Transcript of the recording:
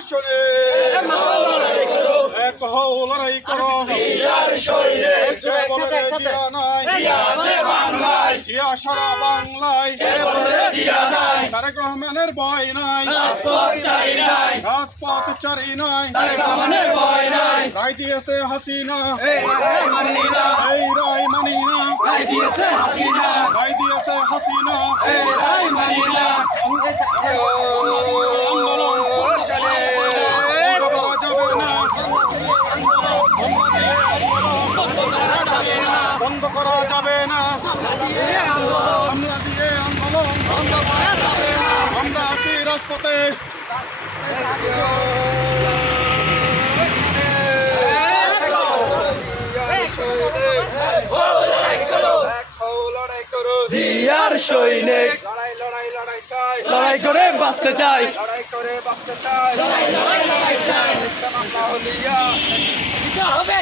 শোনে এক হও লড়াই করো জিয়ার সৈনিক জিয়া নাই জিয়া আছে বাংলায় জিয়া সারা বাংলায় কে বলে জিয়া নাই তারেক রহমানের ভয় নাই রাজপথ চাই নাই রাজপথ চারি নাই তারেক রহমানের ভয় নাই রায় দিয়েছে হাসিনা এই রায় মানি না এই রায় মানি না রায় দিয়েছে হাসিনা রায় দিয়েছে হাসিনা এই রায় মানি না আন্দোলন শোনে বন্ধ করা যাবে না বন্ধ করা যাবে না হামলা দিয়ে আন্দোলন আমরা আছি রাজপথে জিয়ার সৈনিক লড়াই লড়াই লড়াই চাই লড়াই করে বাঁচতে চাই লড়াই করে বাঁচতে চাই লড়াই চাই মামলা হলিয়া হবে